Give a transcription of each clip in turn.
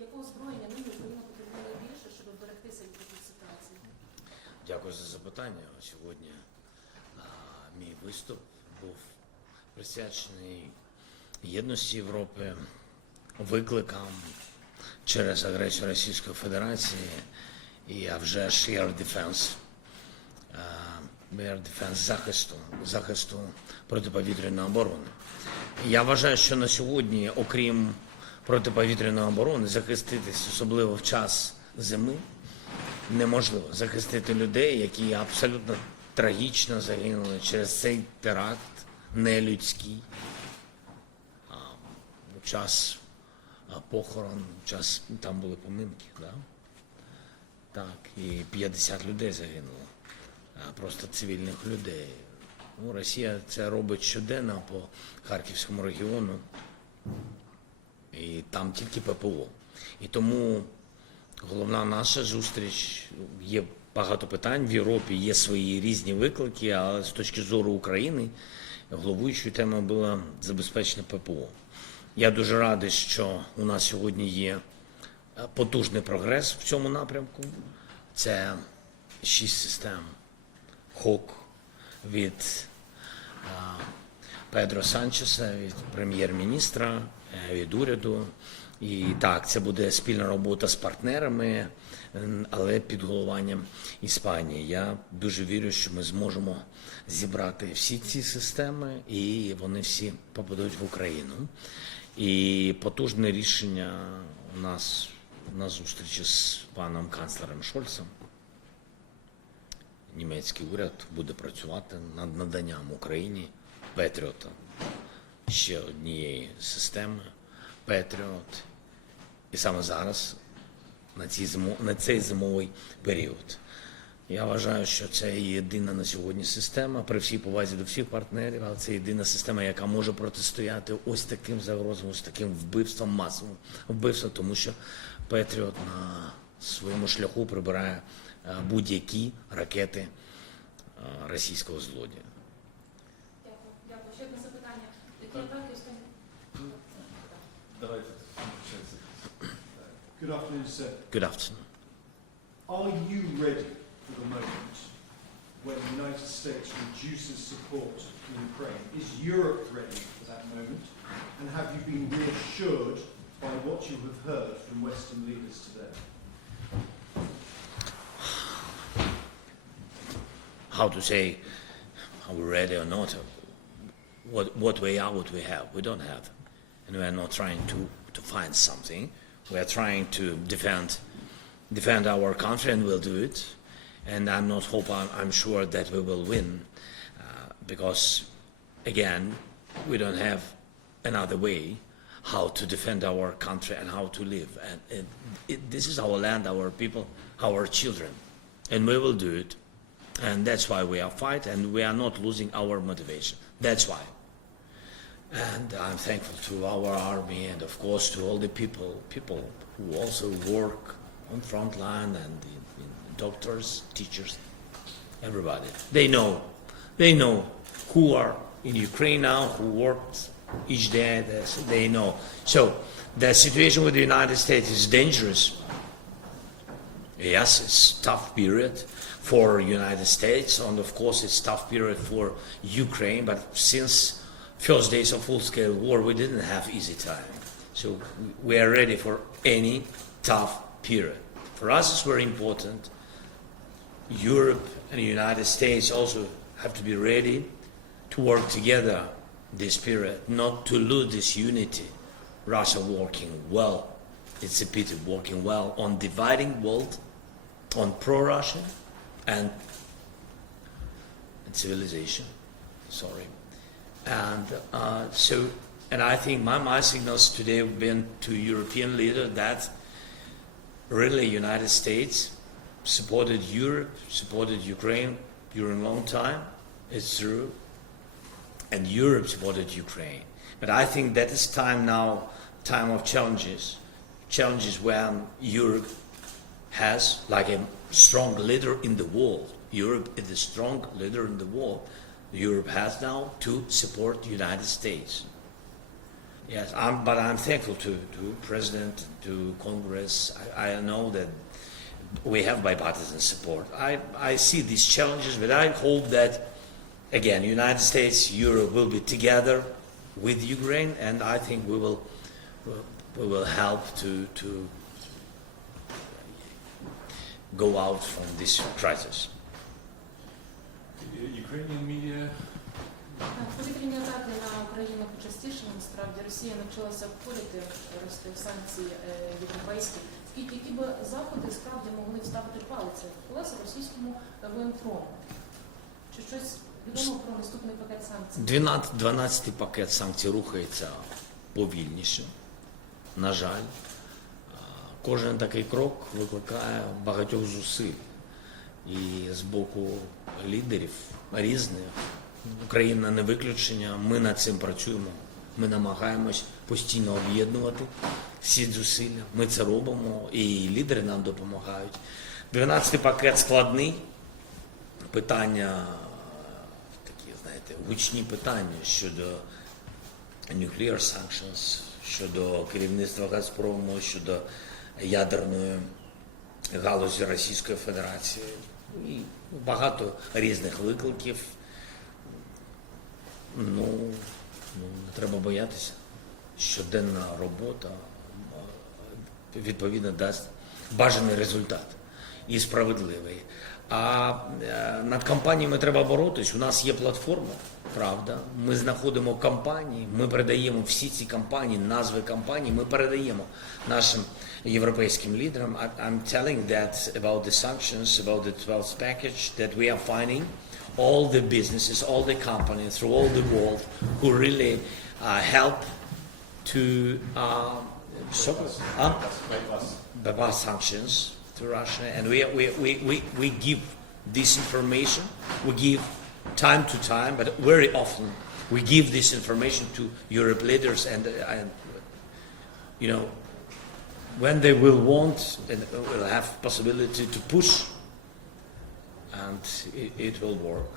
Якого озброєння нині Україна потребує більше, щоб вберегтися від таких ситуацій? Дякую за запитання. Сьогодні мій виступ був присвячений єдності Європи, викликам через агресію Російської Федерації і, а вже ж, air defense, захисту протиповітряної оборони. Я вважаю, що на сьогодні, окрім протиповітряної оборони, захиститись, особливо в час зими, неможливо. Захистити людей, які абсолютно трагічно загинули через цей теракт, нелюдський, у час похорон, час, там були поминки, да? Так, і 50 людей загинуло, просто цивільних людей. Ну, Росія це робить щоденно по Харківському регіону, і там тільки ППО. І тому головна наша зустріч, є багато питань в Європі, є свої різні виклики, але з точки зору України головуючою темою було забезпечення ППО. Я дуже радий, що у нас сьогодні є потужний прогрес в цьому напрямку. Це 6 систем ХОК від Педро Санчеса, від прем'єр-міністра, від уряду. І так, це буде спільна робота з партнерами, але під головуванням Іспанії. Я дуже вірю, що ми зможемо зібрати всі ці системи, і вони всі попадуть в Україну. І потужне рішення у нас на зустрічі з паном канцлером Шольцем. Німецький уряд буде працювати над наданням Україні Петріота, ще однієї системи Петріот. І саме зараз, на цей зимовий період. Я вважаю, що це єдина на сьогодні система, при всій повазі до всіх партнерів, але це єдина система, яка може протистояти ось таким загрозам, ось таким вбивствам, масовим вбивствам, тому що Петріот на своєму шляху прибирає будь-які ракети російського злодія. Дякую. Дякую. Ще одне запитання. Які атаки останні? Давайте. Good afternoon, sir. Good afternoon. Are you ready for the moment when the United States reduces support to Ukraine? Is Europe ready for that moment? And have you been reassured by what you have heard from Western leaders today? How to say, are we ready or not? What we are, what we have. We don't have. And we are not trying to find something. We are trying to defend our country, and we'll do it. And I'm sure that we will win, because again, we don't have another way how to defend our country and how to live. And this is our land, our people, our children, and we will do it. And that's why we are fighting, and we are not losing our motivation. That's why. And I'm thankful to our army and, of course, to all the people who also work on front line, and the doctors, teachers, everybody. They know who are in Ukraine now, who worked each day. They know. So the situation with the United States is dangerous. Yes, it's a tough period for United States, and of course it's a tough period for Ukraine, but since first days of full-scale war, we didn't have easy time. So we are ready for any tough period. For us, it's very important. Europe and the United States also have to be ready to work together this period, not to lose this unity. Russia working well, it's a pity, working well on dividing world, on pro-Russian and civilization. Sorry. And I think my signals today have been to European leaders that really United States supported Europe, supported Ukraine during a long time. It's true. And Europe supported Ukraine. But I think that is time now, time of challenges when Europe has like a strong leader in the world. Europe is a strong leader in the world. Europe has now to support the United States. Yes, but I'm thankful to President, to Congress. I know that we have bipartisan support. I see these challenges, but I hope that, again, United States, Europe will be together with Ukraine, and I think we will help to go out from this crisis. Ukrainian media. Повітряні атаки на Україну почастіше, насправді Росія навчилася обходити рости санкції європейські. Які б заходи справді могли вставити палиці в колеса російському воєнпрому? Чи щось відомо про наступний пакет санкцій? 12-й пакет санкцій рухається повільніше. На жаль, кожен такий крок викликає багатьох зусиль. І з боку лідерів різних, Україна не виключення, ми над цим працюємо. Ми намагаємось постійно об'єднувати всі зусилля. Ми це робимо, і лідери нам допомагають. 12-й пакет складний. Питання, такі, знаєте, гучні питання щодо nuclear sanctions, щодо керівництва Газпрому, щодо ядерної галузі Російської Федерації. І багато різних викликів. Ну, не треба боятися. Щоденна робота відповідно дасть бажаний результат і справедливий. А над кампаніями треба боротись. У нас є платформа, правда. Ми знаходимо кампанії, ми передаємо всі ці кампанії, назви кампаній, ми передаємо нашим європейським лідерам. I'm telling that about the sanctions, about the 12th package, that we are finding all the businesses, all the companies through all the world who really help to bypass sanctions to Russia, and we give this information. We give time to time, but very often we give this information to Europe leaders, and you know, when they will want and will have possibility to push, and it will work.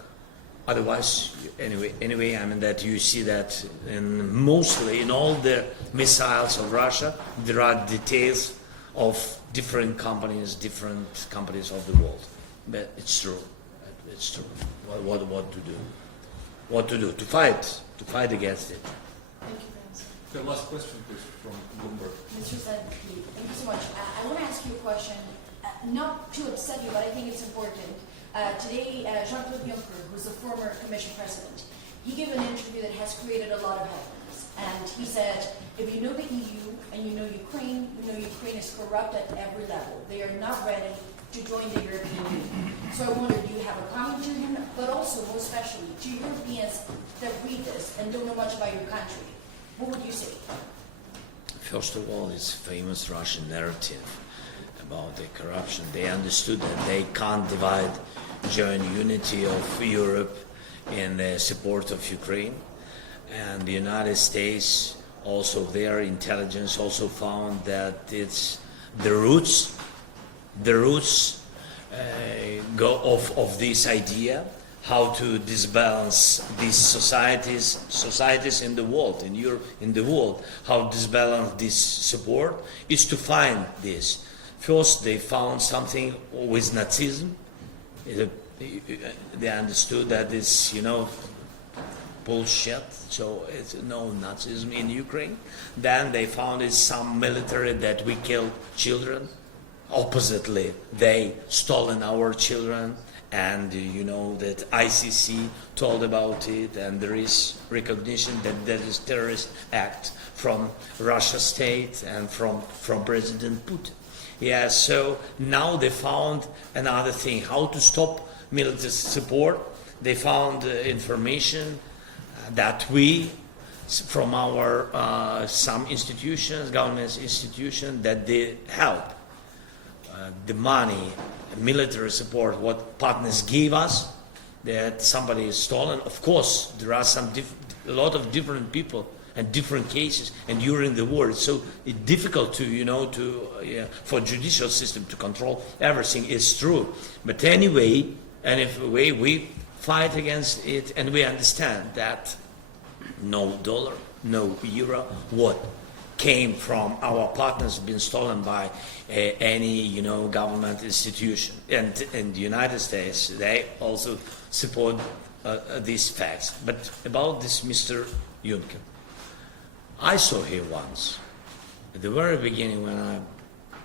Otherwise, anyway, I mean that you see that mostly in all the missiles of Russia, there are details of different companies of the world. But it's true. It's true. What to do? To fight against it. Thank you for answering. The last question, please, from Bloomberg. Mr. Sadki, thank you so much. I want to ask you a question, not to upset you, but I think it's important. Today, Jean-Claude Juncker, who's the former Commission President, he gave an interview that has created a lot of headlines. And he said, if you know the EU and you know Ukraine is corrupt at every level. They are not ready to join the European Union. So I wonder, do you have a comment to him, but also, most especially, to Europeans that read this and don't know much about your country? What would you say? First of all, it's famous Russian narrative about the corruption. They understood that they can't divide joint unity of Europe in the support of Ukraine. And the United States, also their intelligence also found that it's the roots of this idea, how to disbalance these societies in the world, in Europe, in the world, how to disbalance this support is to find this. First, they found something with Nazism. They understood that it's, bullshit, so it's no Nazism in Ukraine. Then they found it's some military that we killed children. Oppositely, they stolen our children, and that ICC told about it, and there is recognition that there is terrorist act from Russia state and from President Putin. Yeah, so now they found another thing, how to stop military support. They found information that we, from our some institutions, government institutions, that they help the money, military support, what partners gave us, that somebody is stolen. Of course, there are a lot of different people and different cases, and during the war, it's so difficult to, for judicial system to control everything. It's true, but anyway, we fight against it, and we understand that no dollar, no euro. What came from our partners been stolen by any government institution. And in the United States, they also support these facts. But about this Mr. Juncker, I saw him once at the very beginning when I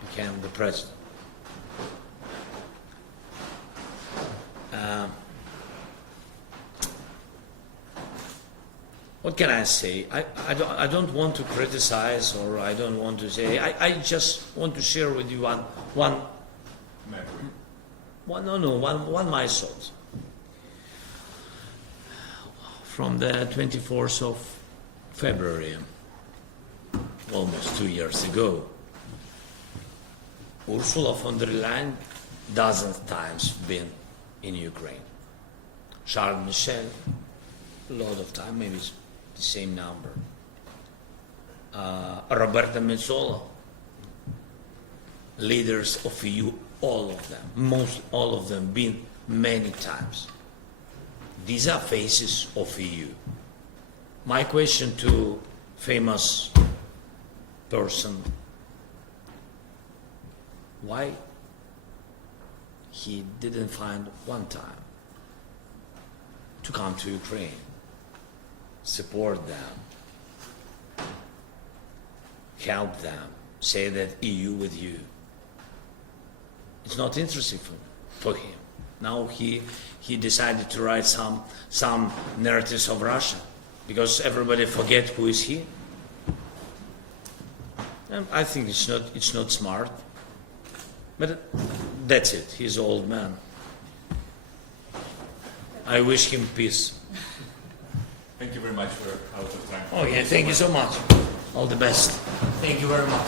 became the president. What can I say? I don't want to criticize, or I don't want to say. I just want to share with you one my thoughts. From the 24th of February, almost 2 years ago, Ursula von der Leyen dozens times been in Ukraine. Charles Michel, a lot of time, maybe it's the same number. Roberta Metsola, leaders of EU, all of them, all of them, been many times. These are faces of EU. My question to famous person, why he didn't find one time to come to Ukraine, support them, help them, say that EU with you. It's not interesting for him. Now he decided to write some narratives of Russia because everybody forget who is he. And I think it's not smart. But that's it. He's an old man. I wish him peace. Thank you very much. We're out of time. Okay, thank you so much. All the best. Thank you very much.